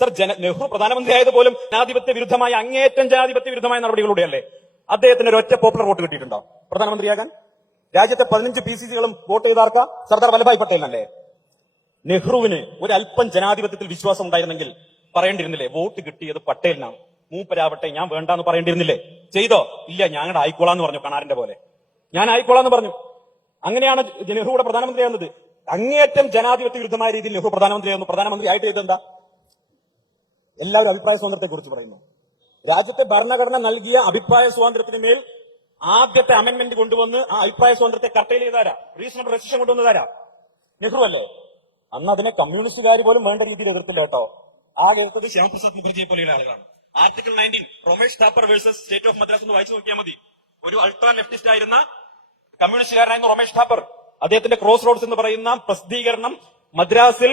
Sir, Nehru പ്രധാനമന്ത്രിയായത് പോലും ജനാധിപത്യ വിരുദ്ധമായ, അങ്ങേയറ്റം ജനാധിപത്യ വിരുദ്ധമായ നടപടികളുടെയല്ലേ? അദ്ദേഹത്തിന് ഒരു ഒറ്റ പോപ്പുലർ വോട്ട് കിട്ടിയിട്ടുണ്ടോ പ്രധാനമന്ത്രിയാകാൻ? രാജ്യത്തെ 15 PCCകളും വോട്ട് ചെയ്താർക്ക? സർദാർ വല്ലഭായ് പട്ടേലിനല്ലേ? നെഹ്റുവിന് ഒരു അല്പം ജനാധിപത്യത്തിൽ വിശ്വാസം ഉണ്ടായിരുന്നെങ്കിൽ പറയേണ്ടിരുന്നില്ലേ വോട്ട് കിട്ടിയത് പട്ടേലിനാണ്, മൂപ്പരാവട്ടെ, ഞാൻ വേണ്ടാന്ന് പറയേണ്ടിരുന്നില്ലേ? ചെയ്തോ? ഇല്ല, ഞങ്ങളുടെ ആയിക്കോളാന്ന് പറഞ്ഞു, കണാറിന്റെ പോലെ ഞാൻ ആയിക്കോളാന്ന് പറഞ്ഞു. അങ്ങനെയാണ് നെഹ്റുവിടെ പ്രധാനമന്ത്രിയാകുന്നത്. അങ്ങേയറ്റം ജനാധിപത്യ വിരുദ്ധമായ രീതിയിൽ നെഹ്റു പ്രധാനമന്ത്രിയാകുന്നു. പ്രധാനമന്ത്രി ആയിട്ട് ചെയ്തെന്താ? എല്ലാവരും അഭിപ്രായ സ്വാതന്ത്ര്യത്തെ കുറിച്ച് പറയുന്നു. രാജ്യത്തെ ഭരണഘടന നൽകിയ അഭിപ്രായ സ്വാതന്ത്ര്യത്തിന് മേൽ ആദ്യത്തെ അമെന്റ്മെന്റ് കൊണ്ടുവന്ന് ആ അഭിപ്രായ സ്വാതന്ത്ര്യത്തെ കർട്ടയിൽ ചെയ്താരാ? റീസണബിൾ റെസ്ട്രിക്ഷൻ കൊണ്ടുവന്നതാരാ? നെഹ്റു അല്ലേ? അന്ന് അതിനെ കമ്മ്യൂണിസ്റ്റുകാർ പോലും വേണ്ട രീതിയിൽ എതിർത്തില്ല കേട്ടോ. ആകെ എതിർത്തത് ശ്യാമപ്രസാദ് മുഖർജിയെ പോലെയുള്ള ആളുകളാണ്. Article 19 Romesh Thapar versus state of Madras എന്ന് വായിച്ചു നോക്കിയാൽ മതി. ഒരു അൾട്രാ ലെഫ്റ്റിസ്റ്റ് ആയിരുന്ന കമ്മ്യൂണിസ്റ്റുകാരനായിരുന്ന റൊമേഷ് താപ്പർ, അദ്ദേഹത്തിന്റെ ക്രോസ് റോഡ്സ് എന്ന് പറയുന്ന പ്രസിദ്ധീകരണം മദ്രാസിൽ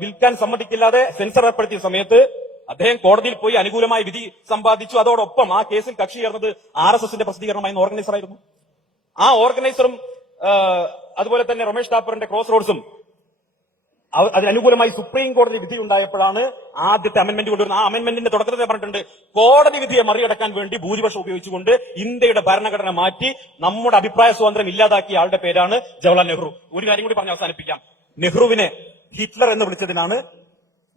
വിൽക്കാൻ സമ്മതിക്കില്ലാതെ സെൻസർ ഏർപ്പെടുത്തിയ സമയത്ത് അദ്ദേഹം കോടതിയിൽ പോയി അനുകൂലമായ വിധി സമ്പാദിച്ചു. അതോടൊപ്പം ആ കേസിൽ കക്ഷി ചേർന്നത് RSSന്റെ പ്രസിദ്ധീകരണമായിരുന്ന ഓർഗനൈസർ ആയിരുന്നു. ആ ഓർഗനൈസറും അതുപോലെ തന്നെ റൊമേഷ് താപ്പറിന്റെ ക്രോസ് റോഡ്സും അതിനനുകൂലമായി സുപ്രീം കോടതി വിധി ഉണ്ടായപ്പോഴാണ് ആദ്യത്തെ അമെന്റ്മെന്റ് കൊണ്ടുവരുന്നത്. ആ അമെന്റ്മെന്റിന്റെ തുടക്കത്തിൽ പറഞ്ഞിട്ടുണ്ട്, കോടതി വിധിയെ മറികടക്കാൻ വേണ്ടി ഭൂരിപക്ഷം ഉപയോഗിച്ചുകൊണ്ട് ഇന്ത്യയുടെ ഭരണഘടന മാറ്റി നമ്മുടെ അഭിപ്രായ സ്വാതന്ത്ര്യം ഇല്ലാതാക്കിയ ആളുടെ പേരാണ് ജവഹർലാൽ നെഹ്റു. ഒരു കാര്യം കൂടി പറഞ്ഞ് അവസാനിപ്പിക്കാം. നെഹ്റുവിനെ ഹിറ്റ്ലർ എന്ന് വിളിച്ചതിനാണ്,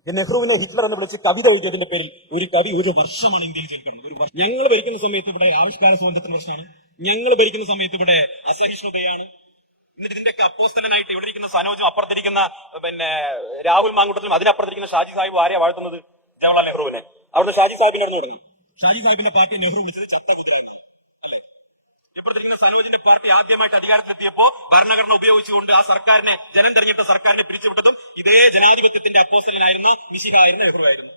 നെഹ്റുവിനെ ഹിറ്റ്ലർ എന്ന് വിളിച്ച് കവിത എഴുതിയതിന്റെ പേരിൽ ഒരു കവി ഒരു വർഷമാണ് ഇന്ത്യയിൽ ജീവിക്കുന്നത്. ഞങ്ങൾ ഭരിക്കുന്ന സമയത്ത് ഇവിടെ ആവിഷ്കാര സ്വാതന്ത്ര്യത്തിന്റെ പ്രശ്നമാണ്, ഞങ്ങൾ ഭരിക്കുന്ന സമയത്ത് ഇവിടെ അസഹിഷ്ണുതയാണ്. എന്നിട്ട് ഇതിന്റെ അപ്പോസ്തലനായിട്ട് ഇവിടെ ഇരിക്കുന്ന സനോജും അപ്പുറത്തിരിക്കുന്ന രാഹുൽ മാങ്കുട്ടത്തിലും അതിനപ്പുറത്തിരിക്കുന്ന ഷാജി സാഹിബ് ആരെയാ വാഴ്ത്തുന്നത്? ജവഹർലാൽ നെഹ്റുവിനെ. അവിടുത്തെ ഷാജി സാഹിബിനെ തുടങ്ങും. ഷാജി സാഹിബിന്റെ പാർട്ടി നെഹ്റു വിളിച്ചത് ചത്തകുതിരാണ്. ഇപ്പുറത്തിരിക്കുന്ന സനോജിന്റെ പാർട്ടി ആദ്യമായിട്ട് അധികാരത്തിലെത്തിയപ്പോ ഭരണഘടന ഉപയോഗിച്ചുകൊണ്ട് ആ സർക്കാരിനെ, ജനം തെരഞ്ഞെടുത്ത സർക്കാരിനെ പിരിച്ചുവിട്ടതും ഇതേ ജനാധിപത്യത്തിന്റെ അപ്പോസ്തലനായിരുന്നു, മിശിഹായിരുന്നു, നെഹ്റു ആയിരുന്നു.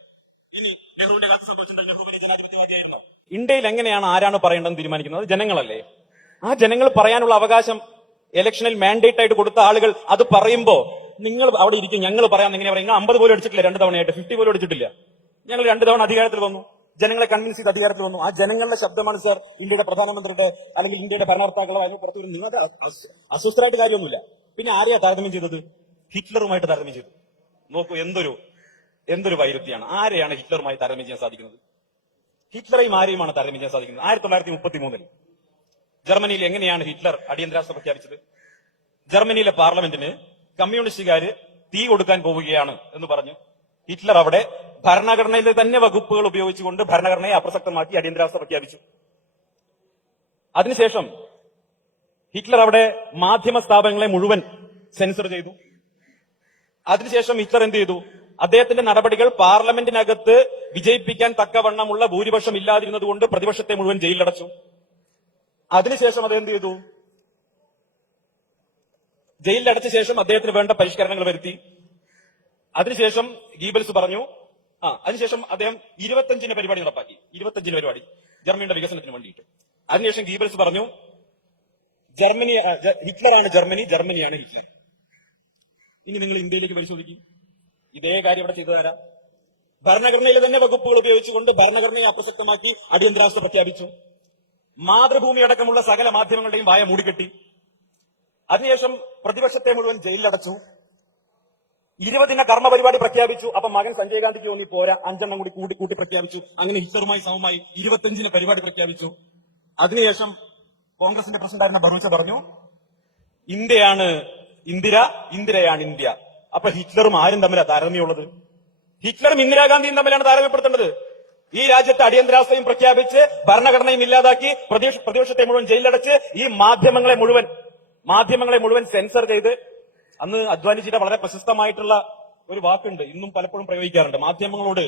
ഇനി നെഹ്റുവിന്റെ കാലത്ത് സംഭവിച്ചിട്ടുണ്ടെങ്കിൽ നെഹ്റുവിന്റെ ജനാധിപത്യവാദിയായിരുന്നു. ഇന്ത്യയിൽ എങ്ങനെയാണ് ആരാണ് പറയേണ്ടതെന്ന് തീരുമാനിക്കുന്നത്? ജനങ്ങളല്ലേ. ആ ജനങ്ങൾ പറയാനുള്ള അവകാശം ഇലക്ഷനിൽ മാൻഡേറ്റ് ആയിട്ട് കൊടുത്ത ആളുകൾ അത് പറയുമ്പോ നിങ്ങൾ അവിടെ ഇരിക്കും, ഞങ്ങൾ പറയാൻ എങ്ങനെ പറയും? 50 പോലും അടിച്ചിട്ടില്ല 2 തവണയായിട്ട്, 50 പോലും അടിച്ചിട്ടില്ല. ഞങ്ങൾ 2 തവണ അധികാരത്തിൽ വന്നു, ജനങ്ങളെ കൺവിൻസ് ചെയ്ത് അധികാരത്തിൽ വന്നു. ആ ജനങ്ങളുടെ ശബ്ദമാണ് സർ ഇന്ത്യയുടെ പ്രധാനമന്ത്രിയുടെ അല്ലെങ്കിൽ ഇന്ത്യയുടെ ഭരണകർത്താക്കളോ അതിന് പുറത്തു വരുന്നത്. നിങ്ങൾക്ക് അസ്വസ്ഥരായിട്ട് കാര്യമൊന്നുമില്ല. പിന്നെ ആരെയാ താരതമ്യം ചെയ്തത്? ഹിറ്റ്ലറുമായിട്ട് താരതമ്യം ചെയ്തു. നോക്കൂ, എന്തൊരു വൈരുദ്ധ്യമാണ്. ആരെയാണ് ഹിറ്റ്ലറുമായി താരതമ്യം ചെയ്യാൻ സാധിക്കുന്നത്? ഹിറ്റ്ലറെയും ആരെയുമാണ് താരതമ്യം ചെയ്യാൻ സാധിക്കുന്നത്? 1933 ജർമ്മനിയിൽ എങ്ങനെയാണ് ഹിറ്റ്ലർ അടിയന്തരാവസ്ഥ പ്രഖ്യാപിച്ചത്? ജർമ്മനിയിലെ പാർലമെന്റിന് കമ്മ്യൂണിസ്റ്റുകാര് തീ കൊടുക്കാൻ പോവുകയാണ് എന്ന് പറഞ്ഞു ഹിറ്റ്ലർ അവിടെ ഭരണഘടനയിലെ തന്നെ വകുപ്പുകൾ ഉപയോഗിച്ചുകൊണ്ട് ഭരണഘടനയെ അപ്രസക്തമാക്കി അടിയന്തരാവസ്ഥ പ്രഖ്യാപിച്ചു. അതിനുശേഷം ഹിറ്റ്ലർ അവിടെ മാധ്യമ സ്ഥാപനങ്ങളെ മുഴുവൻ സെൻസർ ചെയ്തു. അതിനുശേഷം ഹിറ്റ്ലർ എന്ത് ചെയ്തു? അദ്ദേഹത്തിന്റെ നടപടികൾ പാർലമെന്റിനകത്ത് വിജയിപ്പിക്കാൻ തക്കവണ്ണമുള്ള ഭൂരിപക്ഷം ഇല്ലാതിരുന്നത് കൊണ്ട് പ്രതിപക്ഷത്തെ മുഴുവൻ ജയിലിലടച്ചു. അതിനുശേഷം അദ്ദേഹം എന്ത് ചെയ്തു? ജയിലിലടച്ച ശേഷം അദ്ദേഹത്തിന് വേണ്ട പരിഷ്കരണങ്ങൾ വരുത്തി. അതിനുശേഷം ഗീബൽസ് പറഞ്ഞു, അതിനുശേഷം അദ്ദേഹം 25 പരിപാടി നടപ്പാക്കി. 25 പരിപാടി ജർമ്മനിയുടെ വികസനത്തിന് വേണ്ടിയിട്ട്. അതിനുശേഷം ഗീബൽസ് പറഞ്ഞു, ഹിറ്റ്ലറാണ് ജർമ്മനി, ജർമ്മനിയാണ് ഹിറ്റ്ലർ. ഇനി നിങ്ങൾ ഇന്ത്യയിലേക്ക് പരിശോധിക്കും, ഇതേ കാര്യം ഇവിടെ ചെയ്തു തരാം. ഭരണഘടനയിലെ തന്നെ വകുപ്പുകൾ ഉപയോഗിച്ചുകൊണ്ട് ഭരണഘടനയെ അപ്രസക്തമാക്കി അടിയന്തരാവസ്ഥ പ്രഖ്യാപിച്ചു. മാതൃഭൂമി അടക്കമുള്ള സകല മാധ്യമങ്ങളുടെയും വായ മൂടിക്കെട്ടി. അതിനുശേഷം പ്രതിപക്ഷത്തെ മുഴുവൻ ജയിലിലടച്ചു. 20 കർമ്മ പരിപാടി പ്രഖ്യാപിച്ചു. അപ്പൊ മകൻ സഞ്ജയ് ഗാന്ധിക്ക് തോന്നി പോരാ, 5 കൂട്ടി പ്രഖ്യാപിച്ചു. അങ്ങനെ ഹിറ്റ്ലറുമായി സമമായി 25 പരിപാടി പ്രഖ്യാപിച്ചു. അതിനുശേഷം കോൺഗ്രസിന്റെ പ്രസിഡന്റായിരുന്ന ഭറൂച്ച പറഞ്ഞു, ഇന്ത്യയാണ് ഇന്ദിര, ഇന്ദിരയാണ് ഇന്ത്യ. അപ്പൊ ഹിറ്റ്ലറും ആരും തമ്മിലാണ് താരതമ്യമുള്ളത്? ഹിറ്റ്ലറും ഇന്ദിരാഗാന്ധിയും തമ്മിലാണ് താരതമ്യപ്പെടുത്തേണ്ടത്. ഈ രാജ്യത്ത് അടിയന്തരാവസ്ഥയും പ്രഖ്യാപിച്ച് ഭരണഘടനയും ഇല്ലാതാക്കി പ്രതിപക്ഷത്തെ മുഴുവൻ ജയിലിലടച്ച് ഈ മാധ്യമങ്ങളെ മുഴുവൻ സെൻസർ ചെയ്ത്, അന്ന് അദ്വാനിജിയുടെ വളരെ പ്രശസ്തമായിട്ടുള്ള ഒരു വാക്കുണ്ട്, ഇന്നും പലപ്പോഴും പ്രയോഗിക്കാറുണ്ട്, മാധ്യമങ്ങളോട്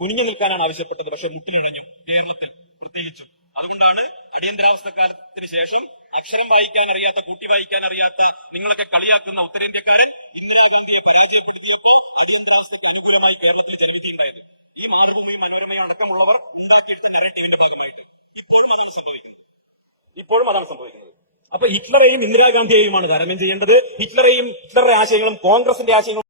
കുനിഞ്ഞു നിൽക്കാനാണ് ആവശ്യപ്പെട്ടത്, പക്ഷെ മുട്ടിലിഴഞ്ഞു കേരളത്തിൽ പ്രത്യേകിച്ചും. അതുകൊണ്ടാണ് അടിയന്തരാവസ്ഥക്കാലത്തിന് ശേഷം അക്ഷരം വായിക്കാൻ അറിയാത്ത, കൂട്ടി വായിക്കാൻ അറിയാത്ത നിങ്ങളൊക്കെ കളിയാക്കുന്ന ഉത്തരേന്ത്യക്കാരൻ ഇന്ദിരാഗാന്ധിയെ പരാജയപ്പെടുത്തിയപ്പോ അടിയന്തരാവസ്ഥയ്ക്ക് അനുകൂലമായി കേരളത്തിൽ ജനവിധിയുണ്ടായത്. ഈ മാതൃഭൂമി, മനോരമയും അടക്കമുള്ളവർ ഉണ്ടാക്കിയിട്ട് നരേറ്റീവിന്റെ ഭാഗമായിട്ട് ഇപ്പോഴും അതാണ് സംഭവിക്കുന്നത്. അപ്പൊ ഹിറ്റ്ലറെയും ഇന്ദിരാഗാന്ധിയെയുമാണ് താരതമ്യം ചെയ്യേണ്ടത്. ഹിറ്റ്ലറുടെ ആശയങ്ങളും കോൺഗ്രസിന്റെ ആശയങ്ങളും